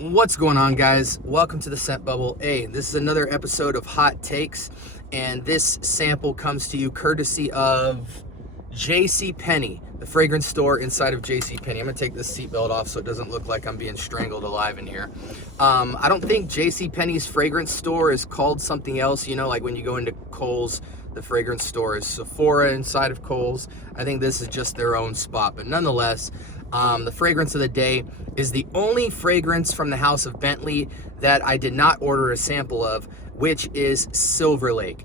What's going on, guys? Welcome to the Scent Bubble. Hey, this is another episode of Hot Takes, and this sample comes to you courtesy of JCPenney, the fragrance store inside of JCPenney. I'm gonna take this seatbelt off so it doesn't look like I'm being strangled alive in here. I don't think JCPenney's fragrance store is called something else, you know, like when you go into Kohl's, the fragrance store is Sephora inside of Kohl's. I think this is just their own spot, but nonetheless, the fragrance of the day is the only fragrance from the house of Bentley that I did not order a sample of, which is Silver Lake.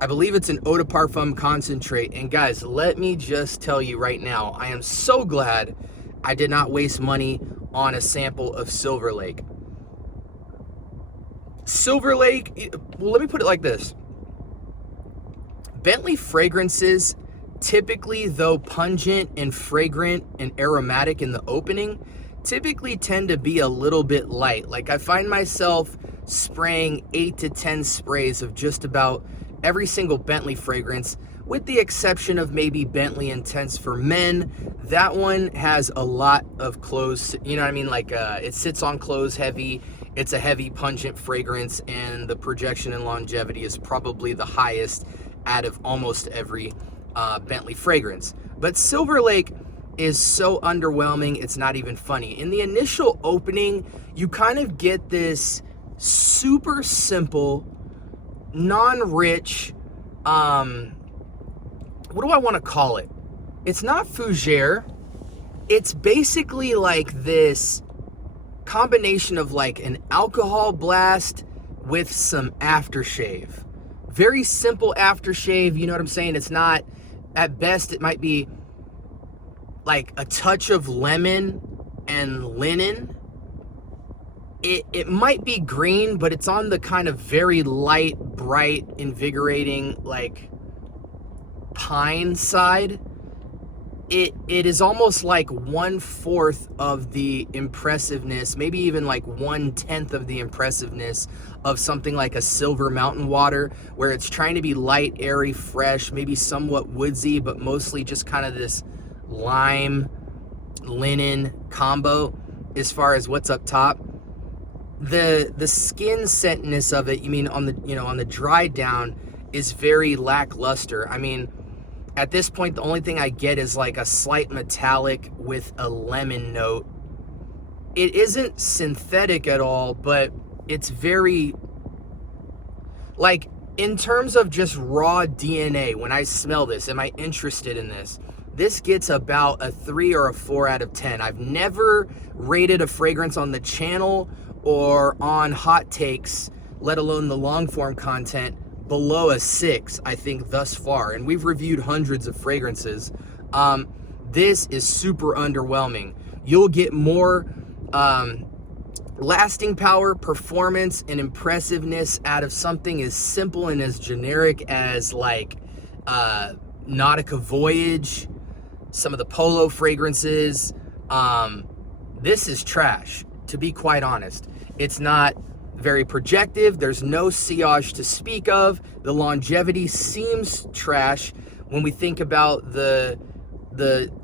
I believe it's an eau de parfum concentrate, and guys, let me just tell you right now, I am so glad I did not waste money on a sample of Silver Lake. Silver Lake, well, let me put it like this. Bentley fragrances, typically, though pungent and fragrant and aromatic in the opening, typically tend to be a little bit light. Like, I find myself spraying 8 to 10 sprays of just about every single Bentley fragrance, with the exception of maybe Bentley Intense for Men. That one has a lot of clothes, you know what I mean? Like, it sits on clothes heavy. It's a heavy, pungent fragrance, and the projection and longevity is probably the highest out of almost every Bentley fragrance. But Silver Lake is so underwhelming, it's not even funny. In the initial opening, you kind of get this super simple, non-rich, what do I want to call it? It's not fougere. It's basically like this combination of like an alcohol blast with some aftershave. Very simple aftershave, you know what I'm saying? It's not, at best, it might be like a touch of lemon and linen. It might be green, but it's on the kind of very light, bright, invigorating, like pine side. It is almost like 1/4 of the impressiveness, maybe even like 1/10 of the impressiveness of something like a Silver Mountain Water, where it's trying to be light, airy, fresh, maybe somewhat woodsy, but mostly just kind of this lime linen combo as far as what's up top. The skin scentness of it, you mean on the dry down, is very lackluster. I mean, at this point, the only thing I get is like a slight metallic with a lemon note. It isn't synthetic at all, but it's very, like, in terms of just raw DNA, when I smell this, am I interested in this? This gets about a 3 or a 4 out of 10. I've never rated a fragrance on the channel or on Hot Takes, let alone the long form content, below a 6, I think, thus far. And we've reviewed hundreds of fragrances. This is super underwhelming. You'll get more lasting power, performance, and impressiveness out of something as simple and as generic as like Nautica Voyage, some of the Polo fragrances. This is trash, to be quite honest. It's not very projective. There's no sillage to speak of. The longevity seems trash when we think about the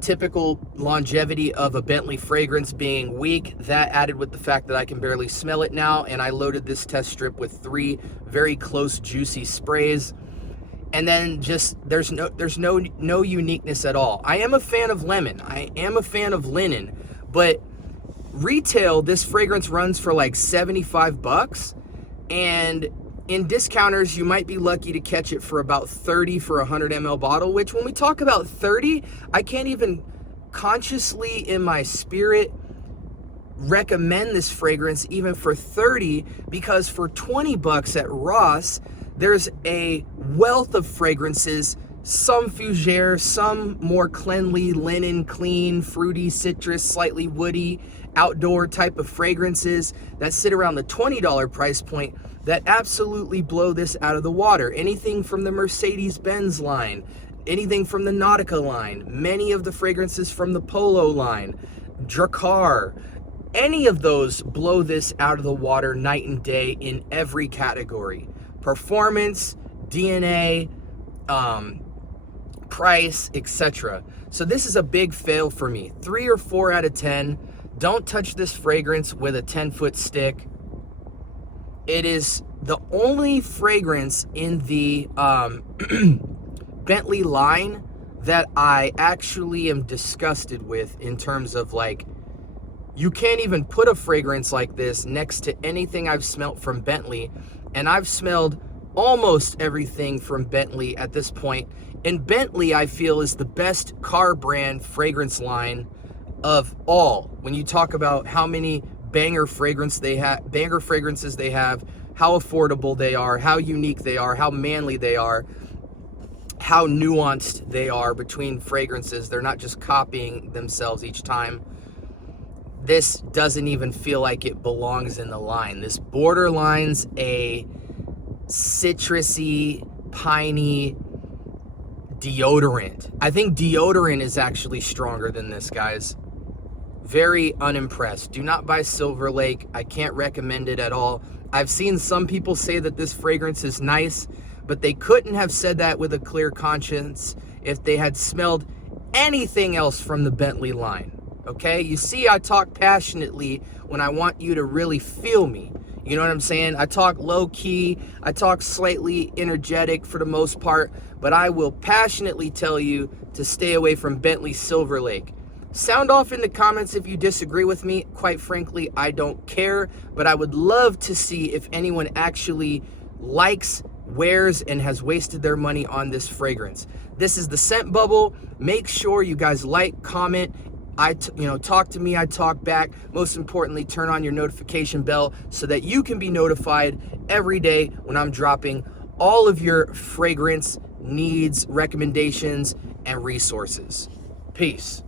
typical longevity of a Bentley fragrance being weak. That added with the fact that I can barely smell it now, and I loaded this test strip with 3 very close, juicy sprays, and then just there's no uniqueness at all. I am a fan of lemon. I am a fan of linen, but retail, this fragrance runs for like $75, and in discounters, you might be lucky to catch it for about $30 for a 100 ml bottle, which when we talk about 30, I can't even consciously in my spirit recommend this fragrance even for 30, because for $20 at Ross, there's a wealth of fragrances, some fougere, some more cleanly, linen, clean, fruity, citrus, slightly woody, outdoor type of fragrances that sit around the $20 price point that absolutely blow this out of the water. Anything from the Mercedes-Benz line, anything from the Nautica line, many of the fragrances from the Polo line, Drakkar, any of those blow this out of the water night and day in every category. Performance, DNA, price, etc. So this is a big fail for me. 3 or 4 out of 10. Don't touch this fragrance with a 10-foot stick. It is the only fragrance in the Bentley line that I actually am disgusted with, in terms of like, you can't even put a fragrance like this next to anything I've smelt from Bentley. And I've smelled almost everything from Bentley at this point. And Bentley, I feel, is the best car brand fragrance line of all. When you talk about how many banger fragrances they have, how affordable they are, how unique they are, how manly they are, how nuanced they are between fragrances. They're not just copying themselves each time. This doesn't even feel like it belongs in the line. This borderlines a citrusy, piney deodorant. I think deodorant is actually stronger than this, guys. Very unimpressed. Do not buy Silver Lake. I can't recommend it at all. I've seen some people say that this fragrance is nice, but they couldn't have said that with a clear conscience if they had smelled anything else from the Bentley line. Okay? You see, I talk passionately when I want you to really feel me. You know what I'm saying? I talk low key, I talk slightly energetic for the most part, but I will passionately tell you to stay away from Bentley Silver Lake. Sound off in the comments if you disagree with me. Quite frankly, I don't care, but I would love to see if anyone actually likes, wears, and has wasted their money on this fragrance. This is the Scent Bubble. Make sure you guys like, comment, talk to me, I talk back. Most importantly, turn on your notification bell so that you can be notified every day when I'm dropping all of your fragrance needs, recommendations, and resources. Peace.